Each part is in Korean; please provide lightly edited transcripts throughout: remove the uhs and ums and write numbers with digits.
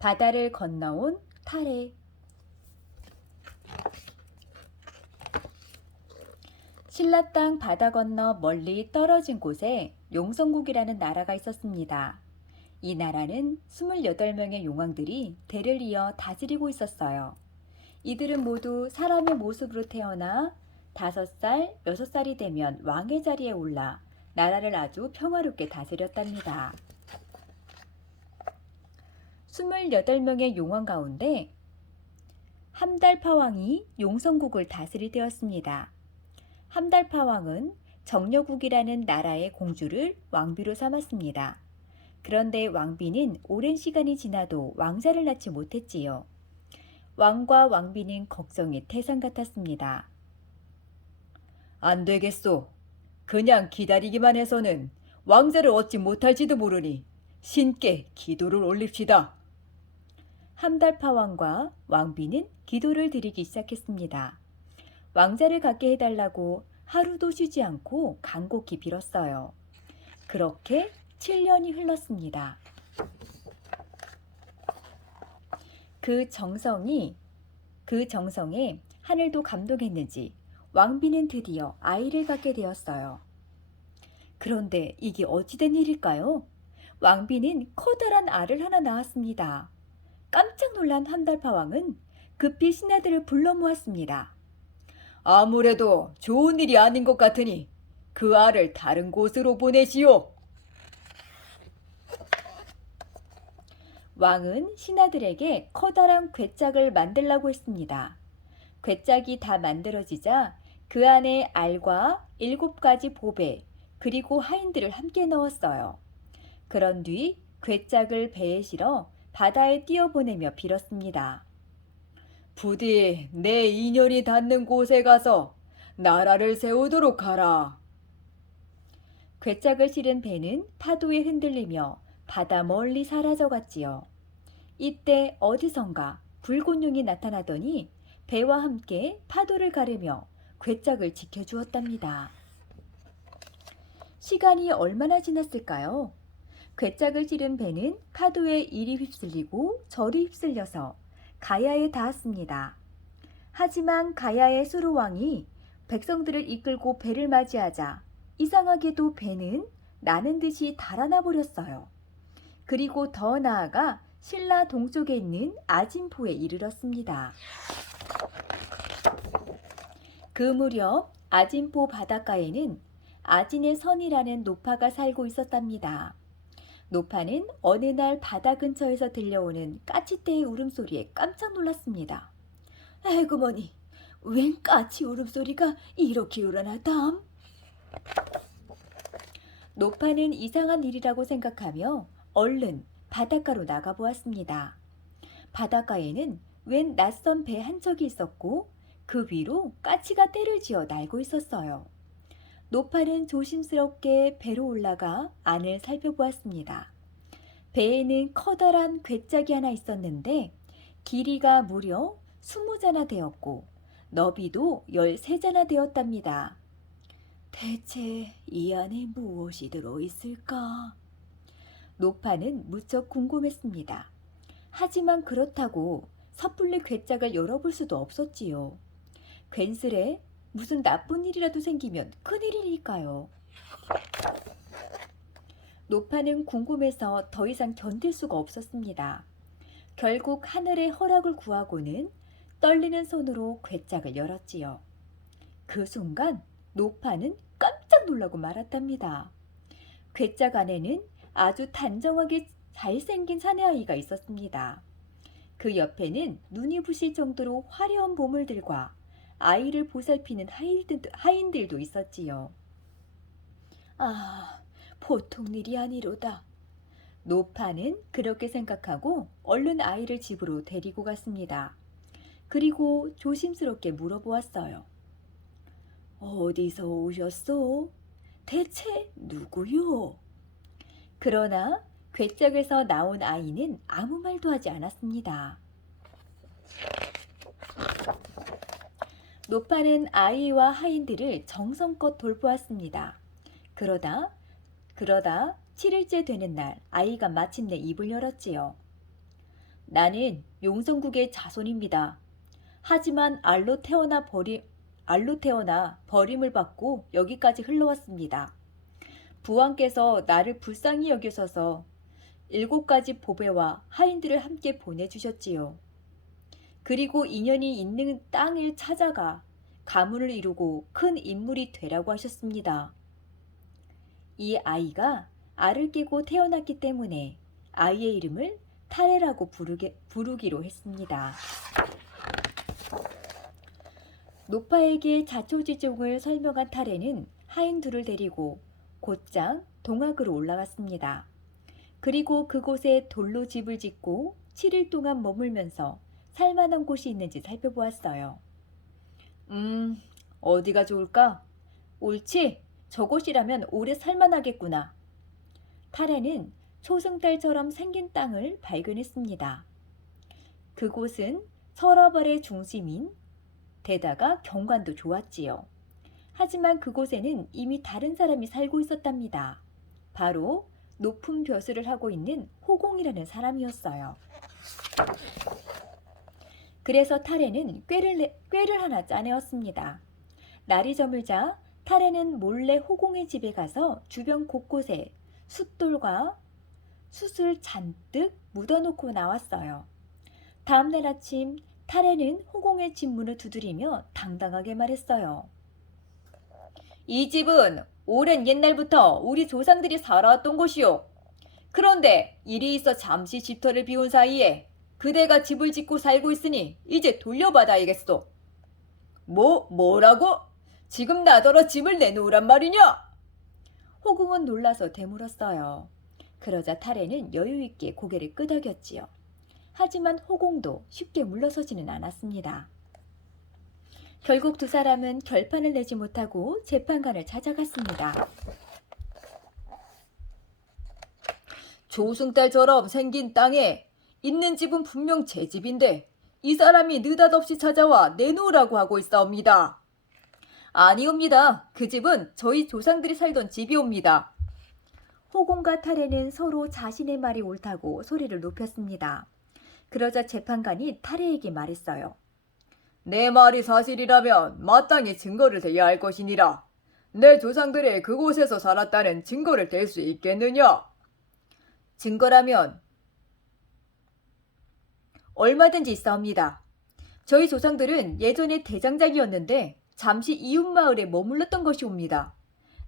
바다를 건너온 탈해. 신라 땅 바다 건너 멀리 떨어진 곳에 용성국이라는 나라가 있었습니다. 이 나라는 28명의 용왕들이 대를 이어 다스리고 있었어요. 이들은 모두 사람의 모습으로 태어나 5살, 6살이 되면 왕의 자리에 올라 나라를 아주 평화롭게 다스렸답니다. 28명의 용왕 가운데 함달파 왕이 용성국을 다스릴 때였습니다. 함달파 왕은 정려국이라는 나라의 공주를 왕비로 삼았습니다. 그런데 왕비는 오랜 시간이 지나도 왕자를 낳지 못했지요. 왕과 왕비는 걱정의 태산 같았습니다. 안 되겠소. 그냥 기다리기만 해서는 왕자를 얻지 못할지도 모르니 신께 기도를 올립시다. 함달파 왕과 왕비는 기도를 드리기 시작했습니다. 왕자를 갖게 해달라고 하루도 쉬지 않고 간곡히 빌었어요. 그렇게 7년이 흘렀습니다. 그 정성에 하늘도 감동했는지 왕비는 드디어 아이를 갖게 되었어요. 그런데 이게 어찌된 일일까요? 왕비는 커다란 알을 하나 낳았습니다. 깜짝 놀란 함달파 왕은 급히 신하들을 불러 모았습니다. 아무래도 좋은 일이 아닌 것 같으니 그 알을 다른 곳으로 보내시오. 왕은 신하들에게 커다란 괴짝을 만들라고 했습니다. 괴짝이 다 만들어지자 그 안에 알과 7가지 보배 그리고 하인들을 함께 넣었어요. 그런 뒤 괴짝을 배에 실어 바다에 띄어보내며 빌었습니다. 부디 내 인연이 닿는 곳에 가서 나라를 세우도록 하라. 괴짝을 실은 배는 파도에 흔들리며 바다 멀리 사라져갔지요. 이때 어디선가 붉은 용이 나타나더니 배와 함께 파도를 가르며 괴짝을 지켜주었답니다. 시간이 얼마나 지났을까요? 괴짝을 실은 배는 파도에 이리 휩쓸리고 저리 휩쓸려서 가야에 닿았습니다. 하지만 가야의 수로왕이 백성들을 이끌고 배를 맞이하자 이상하게도 배는 나는 듯이 달아나 버렸어요. 그리고 더 나아가 신라 동쪽에 있는 아진포에 이르렀습니다. 그 무렵 아진포 바닷가에는 아진의 선이라는 노파가 살고 있었답니다. 노파는 어느 날 바다 근처에서 들려오는 까치떼의 울음소리에 깜짝 놀랐습니다. 에구머니, 웬 까치 울음소리가 이렇게 우러나담? 노파는 이상한 일이라고 생각하며 얼른 바닷가로 나가보았습니다. 바닷가에는 웬 낯선 배 한 척이 있었고 그 위로 까치가 떼를 지어 날고 있었어요. 노파는 조심스럽게 배로 올라가 안을 살펴보았습니다. 배에는 커다란 괴짝이 하나 있었는데 길이가 무려 20자나 되었고 너비도 13자나 되었답니다. 대체 이 안에 무엇이 들어있을까? 노파는 무척 궁금했습니다. 하지만 그렇다고 섣불리 괴짝을 열어볼 수도 없었지요. 괜스레 무슨 나쁜 일이라도 생기면 큰일이니까요. 노파는 궁금해서 더 이상 견딜 수가 없었습니다. 결국 하늘의 허락을 구하고는 떨리는 손으로 괴짝을 열었지요. 그 순간 노파는 깜짝 놀라고 말았답니다. 괴짝 안에는 아주 단정하게 잘생긴 사내아이가 있었습니다. 그 옆에는 눈이 부실 정도로 화려한 보물들과 아이를 보살피는 하인들도 있었지요. 아, 보통 일이 아니로다. 노파는 그렇게 생각하고 얼른 아이를 집으로 데리고 갔습니다. 그리고 조심스럽게 물어보았어요. 어디서 오셨소? 대체 누구요? 그러나 괴짝에서 나온 아이는 아무 말도 하지 않았습니다. 노파는 아이와 하인들을 정성껏 돌보았습니다. 그러다 7일째 되는 날 아이가 마침내 입을 열었지요. 나는 용성국의 자손입니다. 하지만 알로 태어나 버림을 받고 여기까지 흘러왔습니다. 부왕께서 나를 불쌍히 여기셔서 7가지 보배와 하인들을 함께 보내주셨지요. 그리고 인연이 있는 땅을 찾아가 가문을 이루고 큰 인물이 되라고 하셨습니다. 이 아이가 알을 깨고 태어났기 때문에 아이의 이름을 타레라고 부르기로 했습니다. 노파에게 자초지종을 설명한 타레는 하인 둘을 데리고 곧장 동학으로 올라갔습니다. 그리고 그곳에 돌로 집을 짓고 7일 동안 머물면서 살만한 곳이 있는지 살펴보았어요. 어디가 좋을까? 옳지, 저곳이라면 오래 살만하겠구나. 타레는 초승달처럼 생긴 땅을 발견했습니다. 그곳은 서라벌의 중심인 데다가 경관도 좋았지요. 하지만 그곳에는 이미 다른 사람이 살고 있었답니다. 바로 높은 벼슬을 하고 있는 호공이라는 사람이었어요. 그래서 타레는 꾀를 하나 짜내었습니다. 날이 저물자 타레는 몰래 호공의 집에 가서 주변 곳곳에 숫돌과 숯을 잔뜩 묻어놓고 나왔어요. 다음날 아침 타레는 호공의 집 문을 두드리며 당당하게 말했어요. 이 집은 오랜 옛날부터 우리 조상들이 살아왔던 곳이오. 그런데 일이 있어 잠시 집터를 비운 사이에 그대가 집을 짓고 살고 있으니 이제 돌려받아야겠소. 뭐라고? 지금 나더러 집을 내놓으란 말이냐? 호공은 놀라서 되물었어요. 그러자 타레는 여유있게 고개를 끄덕였지요. 하지만 호공도 쉽게 물러서지는 않았습니다. 결국 두 사람은 결판을 내지 못하고 재판관을 찾아갔습니다. 조승달처럼 생긴 땅에 있는 집은 분명 제 집인데 이 사람이 느닷없이 찾아와 내놓으라고 하고 있사옵니다. 아니옵니다. 그 집은 저희 조상들이 살던 집이옵니다. 호공과 타레는 서로 자신의 말이 옳다고 소리를 높였습니다. 그러자 재판관이 타레에게 말했어요. 내 말이 사실이라면 마땅히 증거를 대야 할 것이니라. 내 조상들이 그곳에서 살았다는 증거를 댈 수 있겠느냐? 증거라면 얼마든지 있사옵니다. 저희 조상들은 예전에 대장장이었는데 잠시 이웃마을에 머물렀던 것이옵니다.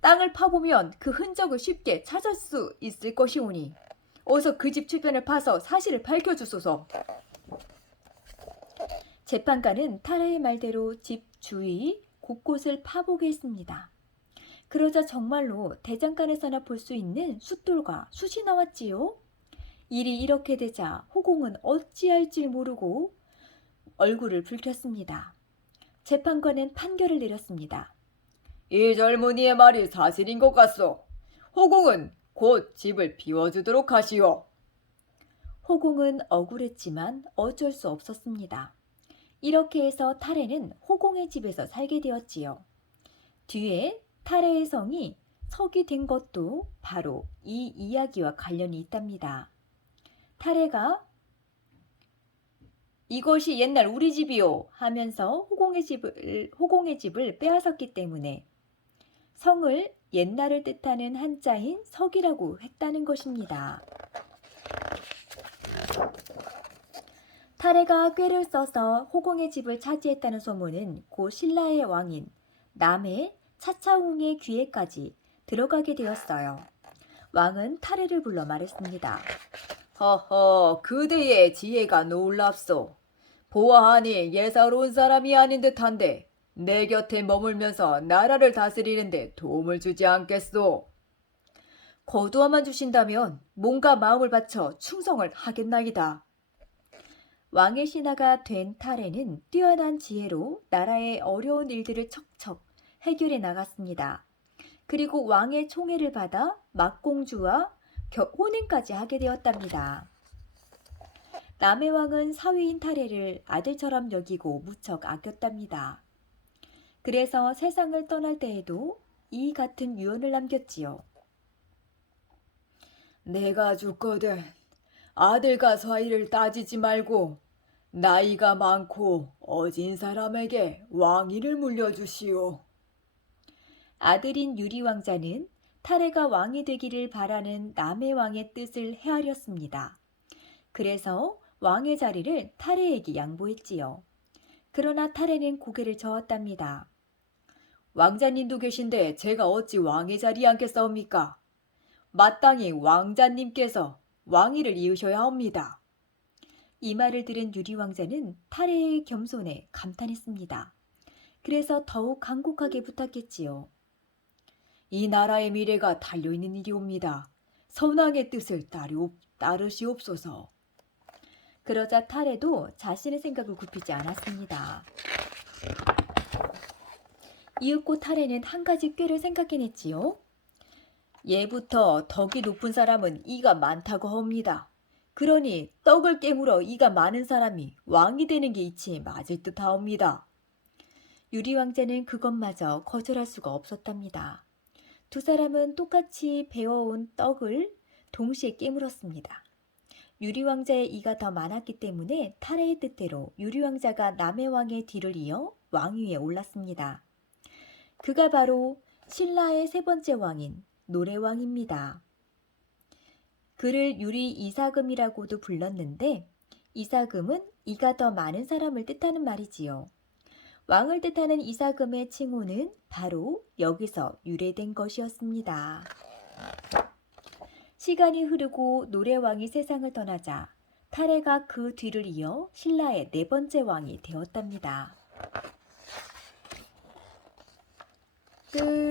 땅을 파보면 그 흔적을 쉽게 찾을 수 있을 것이오니 어서 그 집 주변을 파서 사실을 밝혀주소서. 재판관은 타레의 말대로 집 주위 곳곳을 파보게 했습니다. 그러자 정말로 대장간에서나 볼 수 있는 숫돌과 숯이 나왔지요. 일이 이렇게 되자 호공은 어찌할 줄 모르고 얼굴을 붉혔습니다. 재판관은 판결을 내렸습니다. 이 젊은이의 말이 사실인 것 같소. 호공은 곧 집을 비워주도록 하시오. 호공은 억울했지만 어쩔 수 없었습니다. 이렇게 해서 타레는 호공의 집에서 살게 되었지요. 뒤에 타레의 성이 석이 된 것도 바로 이 이야기와 관련이 있답니다. 타레가 이것이 옛날 우리 집이요 하면서 호공의 집을 빼앗았기 때문에 성을 옛날을 뜻하는 한자인 석이라고 했다는 것입니다. 타레가 꾀를 써서 호공의 집을 차지했다는 소문은 고 신라의 왕인 남의 차차웅의 귀에까지 들어가게 되었어요. 왕은 타레를 불러 말했습니다. 허허, 그대의 지혜가 놀랍소. 보아하니 예사로운 사람이 아닌 듯한데 내 곁에 머물면서 나라를 다스리는데 도움을 주지 않겠소. 거두어만 주신다면 몸과 마음을 바쳐 충성을 하겠나이다. 왕의 신하가 된 타레는 뛰어난 지혜로 나라의 어려운 일들을 척척 해결해 나갔습니다. 그리고 왕의 총애를 받아 막공주와 혼인까지 하게 되었답니다. 남의 왕은 사위인 타레를 아들처럼 여기고 무척 아꼈답니다. 그래서 세상을 떠날 때에도 이 같은 유언을 남겼지요. 내가 죽거든 아들과 사이를 따지지 말고 나이가 많고 어진 사람에게 왕위를 물려주시오. 아들인 유리 왕자는 타레가 왕이 되기를 바라는 남의 왕의 뜻을 헤아렸습니다. 그래서 왕의 자리를 타레에게 양보했지요. 그러나 타레는 고개를 저었답니다. 왕자님도 계신데 제가 어찌 왕의 자리에 앉겠사옵니까? 마땅히 왕자님께서 왕위를 이으셔야 합니다. 이 말을 들은 유리 왕자는 타레의 겸손에 감탄했습니다. 그래서 더욱 간곡하게 부탁했지요. 이 나라의 미래가 달려있는 일이옵니다. 선왕의 뜻을 따르시옵소서. 그러자 타레도 자신의 생각을 굽히지 않았습니다. 이윽고 타레는 한 가지 꾀를 생각해냈지요. 예부터 덕이 높은 사람은 이가 많다고 하옵니다. 그러니 떡을 깨물어 이가 많은 사람이 왕이 되는 게 이치 맞을 듯 하옵니다. 유리 왕자는 그것마저 거절할 수가 없었답니다. 두 사람은 똑같이 배워온 떡을 동시에 깨물었습니다. 유리 왕자의 이가 더 많았기 때문에 타레의 뜻대로 유리 왕자가 남의 왕의 뒤를 이어 왕위에 올랐습니다. 그가 바로 신라의 세 번째 왕인 노래왕입니다. 그를 유리 이사금이라고도 불렀는데 이사금은 이가 더 많은 사람을 뜻하는 말이지요. 왕을 뜻하는 이사금의 칭호는 바로 여기서 유래된 것이었습니다. 시간이 흐르고 노래왕이 세상을 떠나자 타레가 그 뒤를 이어 신라의 네 번째 왕이 되었답니다. 끝.